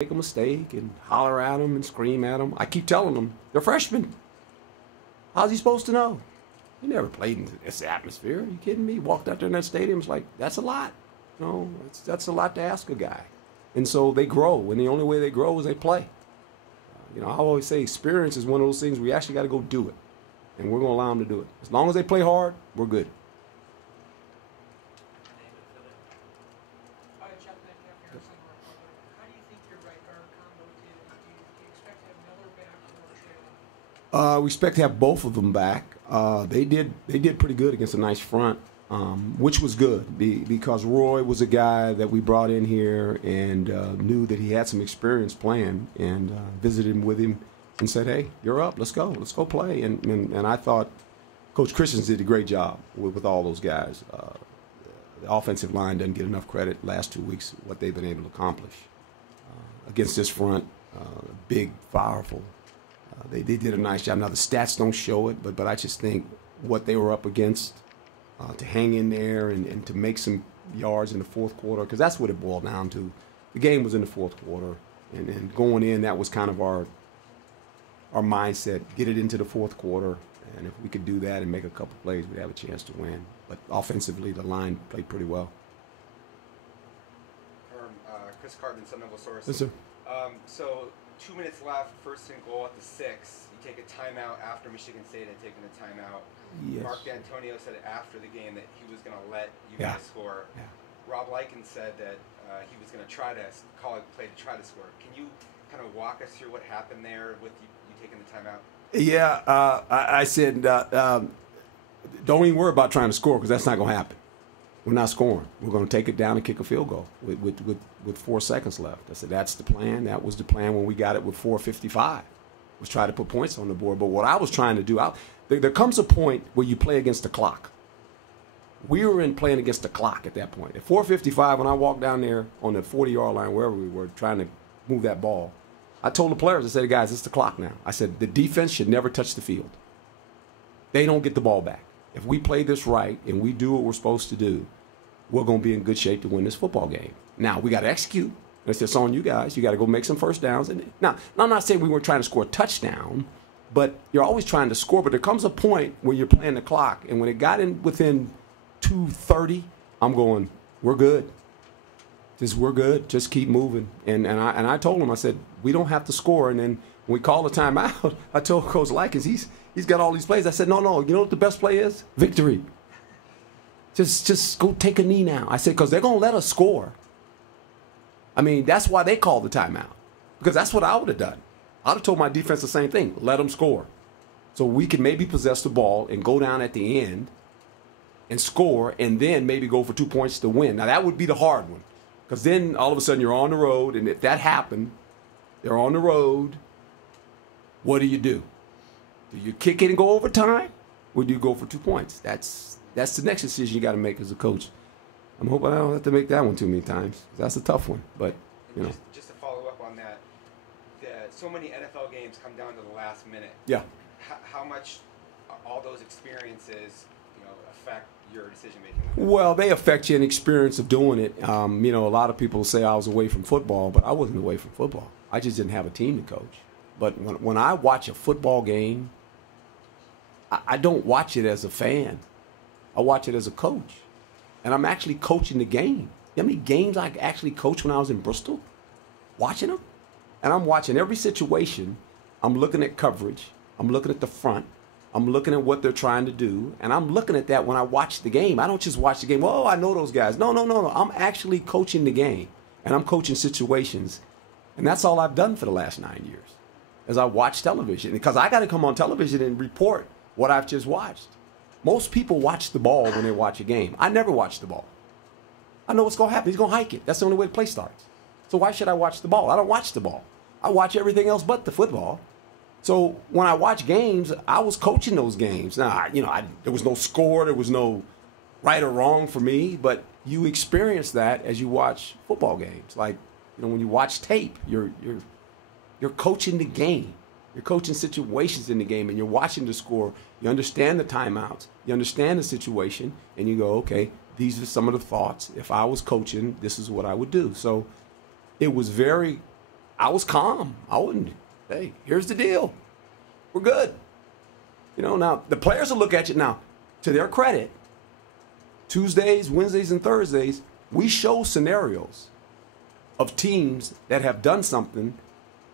make a mistake and holler at them and scream at them. I keep telling them, they're freshmen. How's he supposed to know? He never played in this atmosphere. Are you kidding me? Walked out there in that stadium. It's like, that's a lot. You know, that's a lot to ask a guy. And so they grow, and the only way they grow is they play. You know, I always say experience is one of those things we actually got to go do it. And we're going to allow them to do it. As long as they play hard, we're good. We expect to have both of them back. They did pretty good against a nice front, which was good because Roy was a guy that we brought in here and knew that he had some experience playing, and visited with him and said, "Hey, you're up. Let's go play." And I thought Coach Christians did a great job with all those guys. The offensive line doesn't get enough credit last 2 weeks what they've been able to accomplish against this front, big, powerful. They did a nice job. Now, the stats don't show it, but I just think what they were up against to hang in there and to make some yards in the fourth quarter, because that's what it boiled down to. The game was in the fourth quarter, and going in, that was kind of our mindset, get it into the fourth quarter, and if we could do that and make a couple plays, we'd have a chance to win. But offensively, the line played pretty well. Chris Carbon, Sun Noble Source. Yes, sir. So 2 minutes left, first and goal at the 6. You take a timeout after Michigan State had taken a timeout. Yes. Mark D'Antonio said after the game that he was going to let you guys score. Yeah. Rob Likens said that he was going to try to call a play to try to score. Can you kind of walk us through what happened there with you taking the timeout? Yeah, I said, don't even worry about trying to score because that's not going to happen. We're not scoring. We're going to take it down and kick a field goal with 4 seconds left. I said, that's the plan. That was the plan when we got it with 4:55, was try to put points on the board. But what I was trying to do, there comes a point where you play against the clock. We were playing against the clock at that point. At 4:55, when I walked down there on the 40-yard line, wherever we were, trying to move that ball, I told the players, I said, guys, it's the clock now. I said, the defense should never touch the field. They don't get the ball back. If we play this right and we do what we're supposed to do, we're going to be in good shape to win this football game. Now, we got to execute. It's on you guys. You got to go make some first downs. And now, I'm not saying we weren't trying to score a touchdown, but you're always trying to score. But there comes a point where you're playing the clock, and when it got in within 2:30, I'm going, we're good. We're good. Just keep moving. And I told him, I said, we don't have to score. And then when we call the timeout, I told Coach Likens, he's got all these plays. I said, no, you know what the best play is? Victory. Just go take a knee now. I said, because they're going to let us score. I mean, that's why they called the timeout, because that's what I would have done. I would have told my defense the same thing. Let them score. So we can maybe possess the ball and go down at the end and score, and then maybe go for 2 points to win. Now, that would be the hard one, because then all of a sudden you're on the road, and if that happened, they're on the road, what do? Do you kick it and go overtime, or do you go for 2 points? That's the next decision you got to make as a coach. I'm hoping I don't have to make that one too many times. That's a tough one, but you know. Just to follow up on that, so many NFL games come down to the last minute. Yeah. How much all those experiences, affect your decision making? Well, they affect you in experience of doing it. A lot of people say I was away from football, but I wasn't away from football. I just didn't have a team to coach. But when I watch a football game, I don't watch it as a fan. I watch it as a coach. And I'm actually coaching the game. You know how many games I actually coached when I was in Bristol? Watching them. And I'm watching every situation. I'm looking at coverage. I'm looking at the front. I'm looking at what they're trying to do. And I'm looking at that when I watch the game. I don't just watch the game. Oh, I know those guys. No. I'm actually coaching the game. And I'm coaching situations. And that's all I've done for the last 9 years, as I watch television. Because I got to come on television and report what I've just watched. Most people watch the ball when they watch a game. I never watch the ball. I know what's going to happen. He's going to hike it. That's the only way the play starts. So why should I watch the ball? I don't watch the ball. I watch everything else but the football. So when I watch games, I was coaching those games. Now, there was no score. There was no right or wrong for me. But you experience that as you watch football games. Like, when you watch tape, you're coaching the game. You're coaching situations in the game, and you're watching the score. You understand the timeouts. You understand the situation, and you go, okay, these are some of the thoughts. If I was coaching, this is what I would do. So it was very I was calm. I wouldn't. Hey, here's the deal. We're good. You know, now the players will look at you now. To their credit, Tuesdays, Wednesdays, and Thursdays, we show scenarios of teams that have done something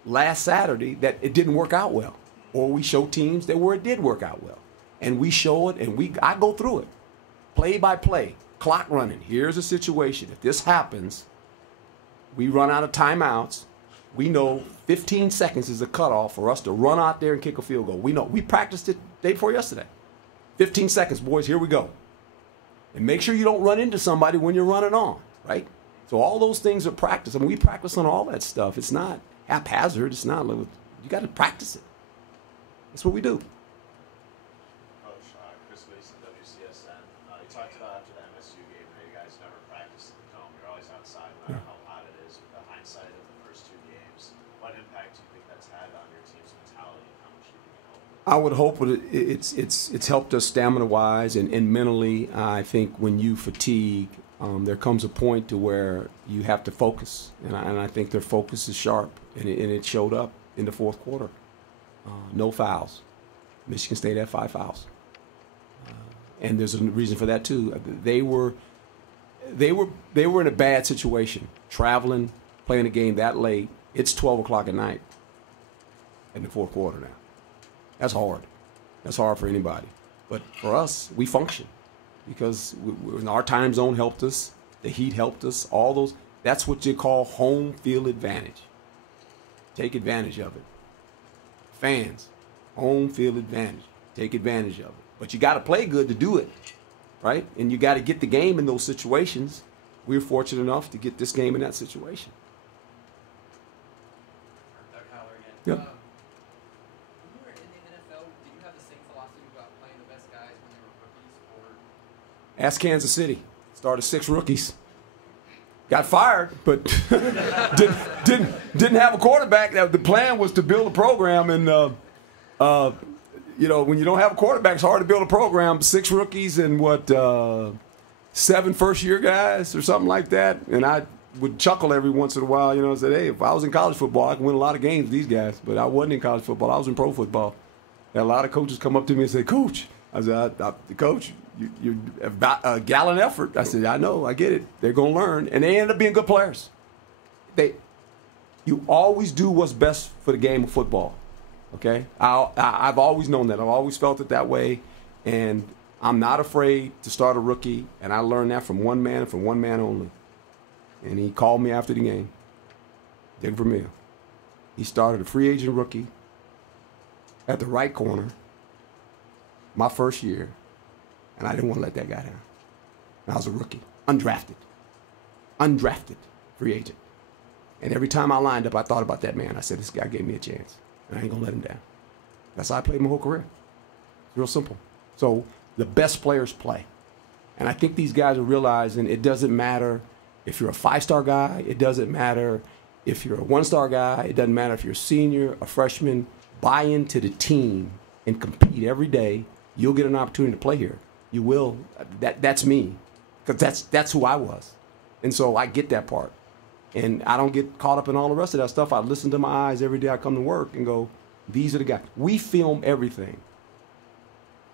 last Saturday that it didn't work out well, or we show teams that where it did work out well, and we show it, and I go through it, play by play, clock running. Here's a situation. If this happens, we run out of timeouts. We know 15 seconds is the cutoff for us to run out there and kick a field goal. We know. We practiced it day before yesterday. 15 seconds, boys. Here we go. And make sure you don't run into somebody when you're running on, right? So all those things are practice. I mean, we practice on all that stuff. It's not haphazard. It's not. You got to practice it. That's what we do. Coach, Chris Gleason, WCSN. You talked about after the MSU game that you guys never practiced in the dome. You're always outside, no matter how hot it is. With the hindsight of the first two games, what impact do you think that's had on your team's mentality and how much you think it helped? I would hope it's helped us stamina-wise and mentally. I think when you fatigue, there comes a point to where you have to focus, and I think their focus is sharp, and it showed up in the fourth quarter. No fouls. Michigan State had 5 fouls, and there's a reason for that too. They were in a bad situation, traveling, playing a game that late. It's 12 o'clock at night in the fourth quarter now. That's hard. That's hard for anybody. But for us, we function because our time zone helped us. The heat helped us. All those. That's what you call home field advantage. Take advantage of it. Fans, home field advantage. Take advantage of it. But you got to play good to do it, right? And you got to get the game in those situations. We were fortunate enough to get this game in that situation. Doug Howler again. Yep. When you were in the NFL, did you have the same philosophy about playing the best guys when they were rookies? Or Ask Kansas City. Started 6 rookies. Got fired, but didn't have a quarterback. The plan was to build a program, and you know, when you don't have a quarterback, it's hard to build a program. 6 rookies and 7 first-year guys or something like that. And I would chuckle every once in a while, you know, and say, hey, if I was in college football, I could win a lot of games with these guys. But I wasn't in college football. I was in pro football. And a lot of coaches come up to me and say, Coach, I said, Coach, you're about a gallant effort. I said, I know, I get it. They're going to learn. And they end up being good players. You always do what's best for the game of football, okay? I've always known that. I've always felt it that way. And I'm not afraid to start a rookie. And I learned that from one man and from one man only. And he called me after the game, Dick Vermeil. He started a free agent rookie at the right corner my first year. And I didn't want to let that guy down. And I was a rookie, undrafted free agent. And every time I lined up, I thought about that man. I said, this guy gave me a chance, and I ain't going to let him down. That's how I played my whole career. It's real simple. So the best players play. And I think these guys are realizing it doesn't matter if you're a 5-star guy. It doesn't matter if you're a 1-star guy. It doesn't matter if you're a senior, a freshman. Buy into the team and compete every day. You'll get an opportunity to play here. You will. That's me, because that's who I was. And so I get that part. And I don't get caught up in all the rest of that stuff. I listen to my eyes every day I come to work and go, these are the guys. We film everything.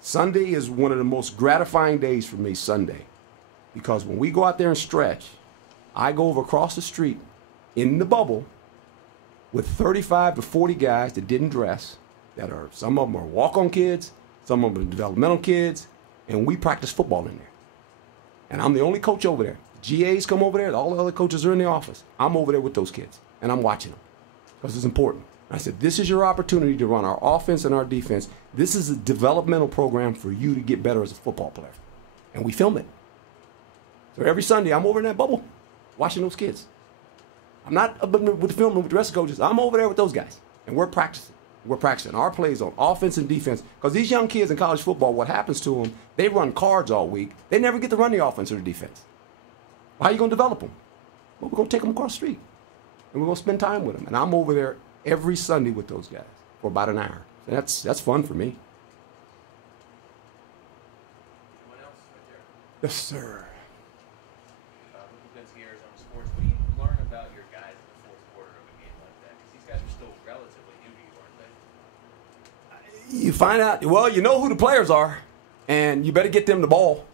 Sunday is one of the most gratifying days for me, Sunday. Because when we go out there and stretch, I go over across the street in the bubble with 35 to 40 guys that didn't dress, some of them are walk-on kids, some of them are developmental kids, and we practice football in there. And I'm the only coach over there. GAs come over there. All the other coaches are in the office. I'm over there with those kids, and I'm watching them because it's important. I said, this is your opportunity to run our offense and our defense. This is a developmental program for you to get better as a football player. And we film it. So every Sunday, I'm over in that bubble watching those kids. I'm not up with the film with the rest of the coaches. I'm over there with those guys, and we're practicing. We're practicing our plays on offense and defense. Because these young kids in college football, what happens to them, they run cards all week. They never get to run the offense or the defense. How are you going to develop them? Well, we're going to take them across the street, and we're going to spend time with them. And I'm over there every Sunday with those guys for about an hour. And that's fun for me. anyone else right there? Yes, sir. Vince Gears on sports. What do you learn about your guys in the fourth quarter of a game like that? Because You find out, well, you know who the players are, and you better get them the ball.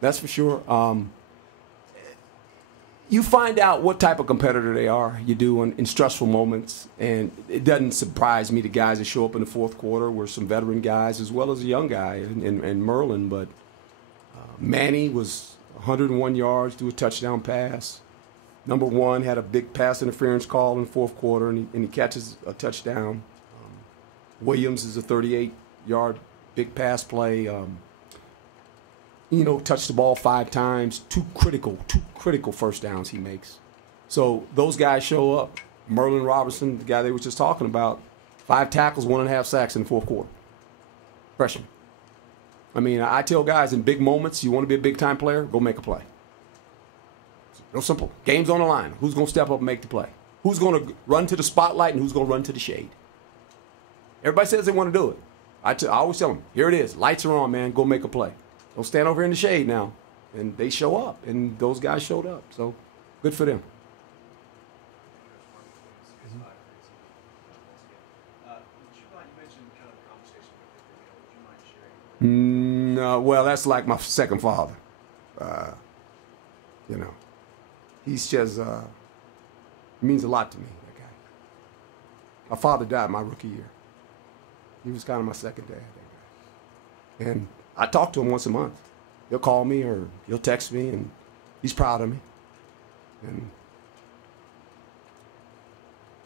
That's for sure. You find out what type of competitor they are. You do in stressful moments, and it doesn't surprise me the guys that show up in the fourth quarter were some veteran guys as well as a young guy in Merlin. But Manny was 101 yards, threw a touchdown pass. Number one had a big pass interference call in the fourth quarter, and he catches a touchdown. Williams is a 38-yard big pass play. Touched the ball 5 times. Two critical first downs he makes. So those guys show up. Merlin Robertson, the guy they were just talking about, 5 tackles, 1.5 sacks in the fourth quarter. Freshman. I mean, I tell guys in big moments, you want to be a big-time player, go make a play. It's real simple. Game's on the line. Who's going to step up and make the play? Who's going to run to the spotlight and who's going to run to the shade? Everybody says they want to do it. I always tell them, here it is. Lights are on, man. Go make a play. Don't stand over in the shade now. And they show up, and those guys showed up. So good for them. Would you mind, you mentioned kind of the conversation with the video. Would you mind sharing? No, well, that's like my second father. He's just means a lot to me, that guy. My father died my rookie year. He was kind of my second dad, that guy. And I talk to him once a month. He'll call me or he'll text me, and he's proud of me. And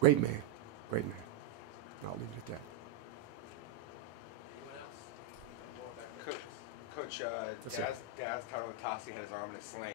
great man. I'll leave it at that. Anyone else? Coach Daz Tarolatasi had his arm in a sling.